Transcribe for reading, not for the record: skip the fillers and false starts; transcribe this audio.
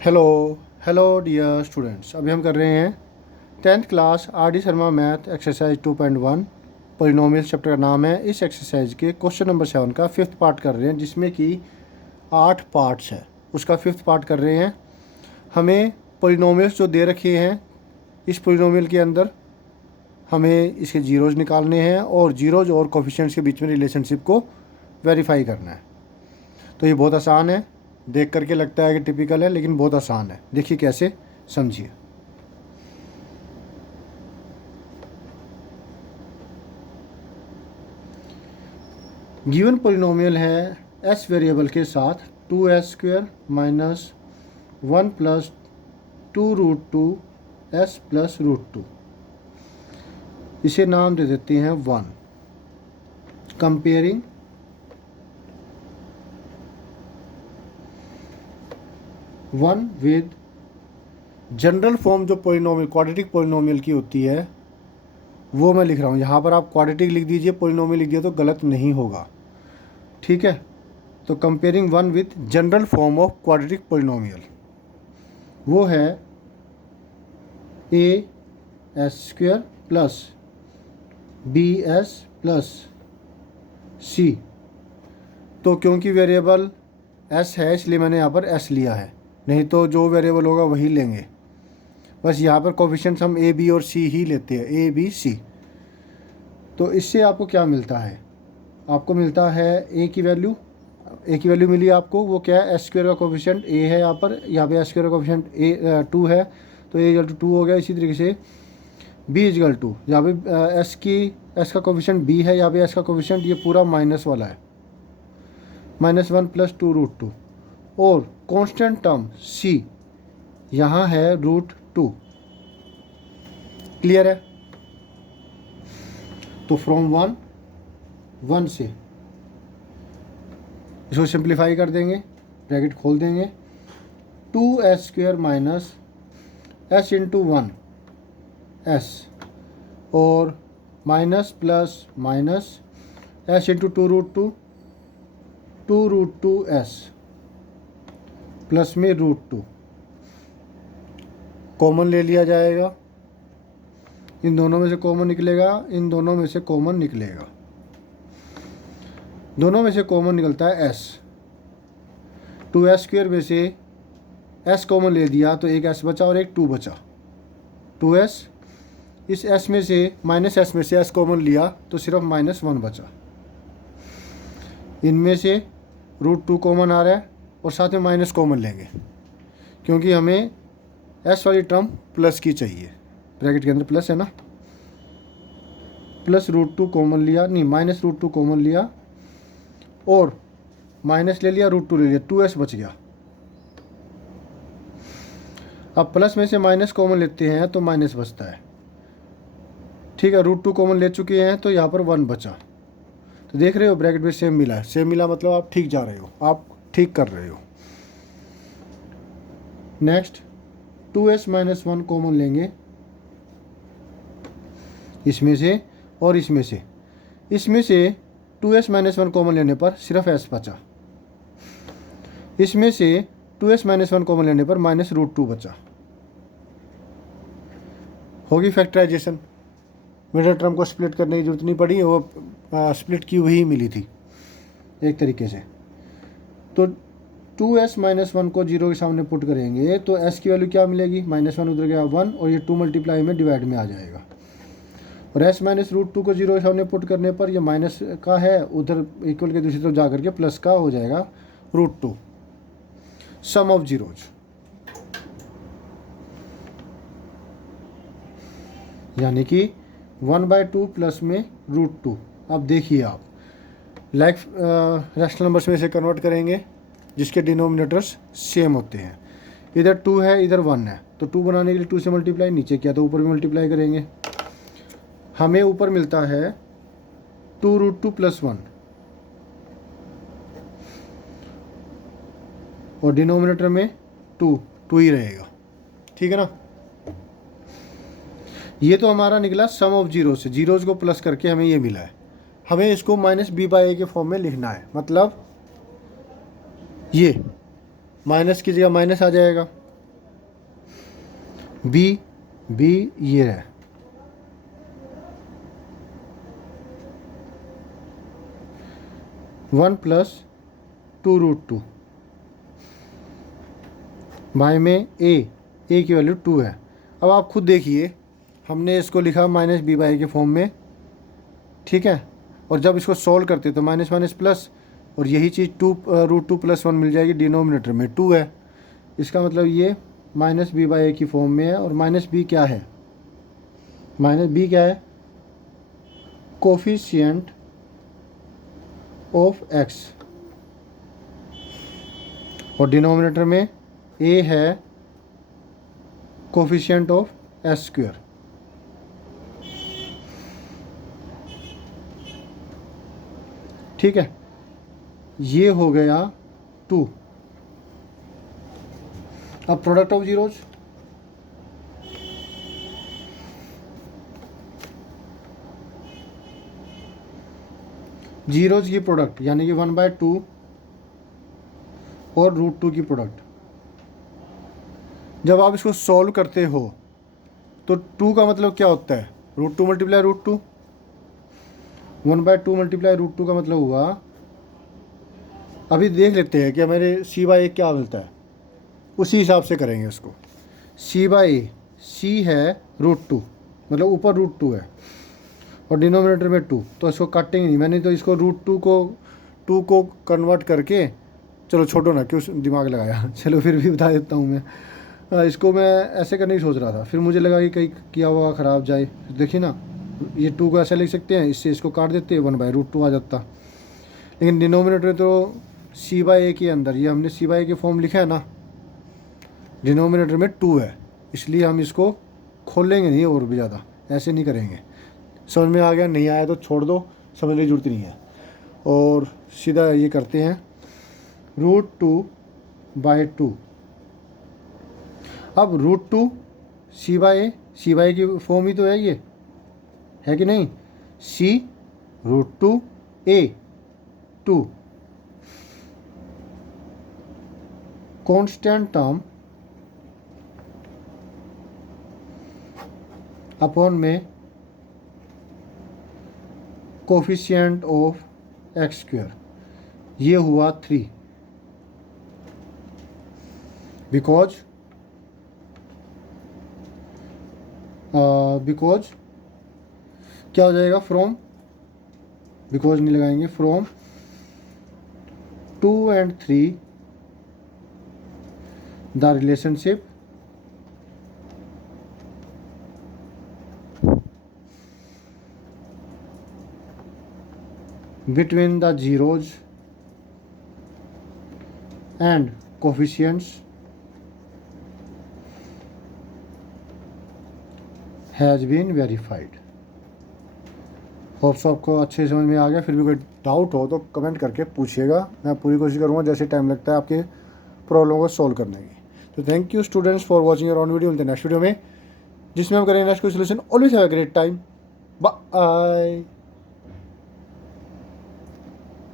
Hello hello dear students, अभी हम कर रहे हैं 10th class R D Sharma math exercise 2.1 polynomial chapter का नाम है। इस एक्सरसाइज के क्वेश्चन नंबर 7 का फिफ्थ पार्ट कर रहे हैं, जिसमें कि 8 पार्ट्स है। उसका फिफ्थ पार्ट कर रहे हैं। हमें पोलिनोमियल्स जो दे रखे हैं, इस पोलिनोमियल के अंदर हमें इसके जीरोज़ निकालने हैं और जीरोज़ और कोफिशिएंट्स के बीच में रिलेशनशिप को वेरीफाई करना है। तो ये बहुत आसान है, देख करके लगता है कि टिपिकल है, लेकिन बहुत आसान है। देखिए कैसे, समझिए। गिवन पोलिनोमियल है एस वेरिएबल के साथ 2s² minus 1 plus 2√2s plus √2। इसे नाम दे देते हैं 1। कंपेयरिंग 1 विद जनरल फॉर्म जो पोलिनोमियल क्वाड्रेटिक पोलिनोमियल की होती है वो मैं लिख रहा हूँ। यहाँ पर आप क्वाड्रेटिक लिख दीजिए, पोलिनोमियल लिख दिया तो गलत नहीं होगा, ठीक है। तो comparing 1 with general form of quadratic polynomial, वो है a² plus bs plus c। तो क्योंकि वेरिएबल s है इसलिए मैंने यहाँ पर s लिया है, नहीं तो जो वेरिएबल होगा वही लेंगे। बस यहाँ पर कोफिशिएंट्स हम a b और c ही लेते हैं, a b c। तो इससे आपको क्या मिलता है? आपको मिलता है a की वैल्यू मिली आपको। वो क्या है? s² का कोफिशिएंट a है, यहाँ पे s² का कोफिशिएंट a 2 है, तो a = 2 हो गया। इसी तरीके से b = 2, यहाँ पे s का कोफिशिएंट b है, यहाँ पे s का कोफिशिएंट ये पूरा माइनस वाला है, -1 प्लस 2√2। और कांस्टेंट टर्म c यहाँ है √2। क्लियर है? तो फ्रॉम 1 से इसको सिंप्लीफाई कर देंगे, ब्रैकेट खोल देंगे। 2s² माइनस s × 1 s और minus plus minus s × 2√2 2√2s plus में √2 कॉमन ले लिया जाएगा। इन दोनों में से कॉमन निकलेगा, इन दोनों में से कॉमन निकलेगा, दोनों में से कॉमन निकलता है s। 2s² में से s कॉमन ले दिया तो एक s बचा और एक 2 बचा। 2s, इस s में से -s में से s कॉमन लिया तो सिर्फ -1 बचा। इनमें से √2 कॉमन आ रहा है और साथ में माइनस कॉमन लेंगे, क्योंकि हमें s वाली टर्म प्लस की चाहिए। ब्रैकेट के अंदर प्लस है ना, प्लस √2 कॉमन लिया, नहीं -√2 कॉमन लिया और माइनस ले लिया, √2 ले लिया, 2s बच गया। अब प्लस में से माइनस कॉमन लेते हैं तो माइनस बचता है, ठीक है। √2 कॉमन ले चुके हैं तो यहाँ पर 1 बचा। तो देख रहे हो ब्रैकेट में सेम मिला है, सेम मिला मतलब आप ठीक जा रहे हो, आप ठीक कर रहे हो। नेक्स्ट 2s - 1 कॉमन लेंगे इसमें से और इसमें से। इसमें से 2s - 1 कॉमन लेने पर सिर्फ s बचा। इसमें से 2s - 1 कॉमन लेने पर -√2 बचा। होगी फैक्टराइजेशन, मिडिल टर्म को स्प्लिट करने की जरूरत नहीं पड़ी, वो स्प्लिट की हुई मिली थी एक तरीके से। तो 2s - 1 को 0 के सामने पुट करेंगे तो s की वैल्यू क्या मिलेगी? -1 उधर गया 1 और ये 2 मल्टीप्लाई में डिवाइड में आ जाएगा। और s - √2 को 0 के सामने पुट करने पर ये माइनस का है, उधर इक्वल के दूसरी तरफ जा करके प्लस का हो जाएगा √2। सम ऑफ जीरोज, यानी कि 1/2 प्लस में √2। अब देखिए आप लाइक रैशनल नंबर्स में इसे कन्वर्ट करेंगे जिसके डिनोमिनेटर्स सेम होते हैं। इधर 2 है, इधर 1 है, तो 2 बनाने के लिए 2 से मल्टीप्लाई, नीचे किया तो ऊपर भी मल्टीप्लाई करेंगे। हमें ऊपर मिलता है 2√2 + 1 और डिनोमिनेटर में 2 ही रहेगा, ठीक है ना। ये तो हमारा निकला सम ऑफ जीरो से, जीरोज को प्लस करके हमें ये मिला है। हमें इसको -b/a के फॉर्म में लिखना है, मतलब ये माइनस की जगह माइनस आ जाएगा, बी ये है, वन प्लस 2√2 बाय में ए की वैल्यू 2 है। अब आप खुद देखिए, हमने इसको लिखा माइनस बी बाई के फॉर्म में, ठीक है, और जब इसको सॉल्व करते तो माइनस माइनस प्लस, और यही चीज़ 2√2 + 1 मिल जाएगी, डिनोमिनेटर में 2 है। इसका मतलब ये माइनस बी बाई ए की फॉर्म में है। और माइनस बी क्या है? माइनस बी क्या है? कोफिशिएंट ऑफ एक्स, और डिनोमिनेटर में ए है कोफिशिएंट ऑफ एस स्क्वायर। ठीक है, ये हो गया 2। अब प्रोडक्ट ऑफ जीरोज, जीरोज की प्रोडक्ट यानी कि 1/2 और √2 की प्रोडक्ट, जब आप इसको सॉल्व करते हो तो 2 का मतलब क्या होता है? √2 × √2, 1/2 × √2 का मतलब हुआ, अभी देख लेते हैं कि हमारे c/a क्या मिलता है, उसी हिसाब से करेंगे उसको। c/a, c है √2, मतलब ऊपर √2 है और डिनोमिनेटर में 2, तो इसको काटेंगे नहीं। मैंने तो इसको √2 को 2 को कन्वर्ट करके, चलो छोड़ो ना, क्यों दिमाग लगाया चलो फिर भी बता देता हूँ मैं। इसको मैं ऐसे करने की सोच रहा था, फिर मुझे लगा कि कहीं किया हुआ ख़राब जाए। देखिए ना, ये 2 को ऐसे लिख सकते हैं, इससे इसको काट देते हैं, 1/√2 आ जाता। लेकिन डिनोमिनेटर तो c/a के अंदर, ये हमने c/a के फॉर्म लिखा है ना, डिनोमिनेटर में 2 है, इसलिए हम इसको खोलेंगे नहीं और भी ज़्यादा, ऐसे नहीं करेंगे। समझ में आ गया? नहीं आया तो छोड़ दो, समझने की जरूरत नहीं है। और सीधा ये करते हैं, √2/2। अब √2 c/a की फॉर्म ही तो है, ये है कि नहीं? c √2 a 2 constant term upon में कोफिशिएंट ऑफ एक्स स्क्वायर, ये हुआ 3, बिकॉज क्या हो जाएगा? फ्रॉम, बिकॉज नहीं लगाएंगे, from 2 and 3 the relationship between the zeros and coefficients has been verified। Hopes आपको अच्छे समझ में आ गया। फिर भी कोई डाउट हो तो कमेंट करके पूछिएगा, मैं पूरी कोशिश करूँगा जैसे टाइम लगता है आपके प्रॉब्लम को सॉल्व करने की। तो thank you students for watching your on video. मिलते हैं नेक्स्ट वीडियो में, जिसमें हम करेंगे नेक्स्ट कोई solution. Always have a great time, bye.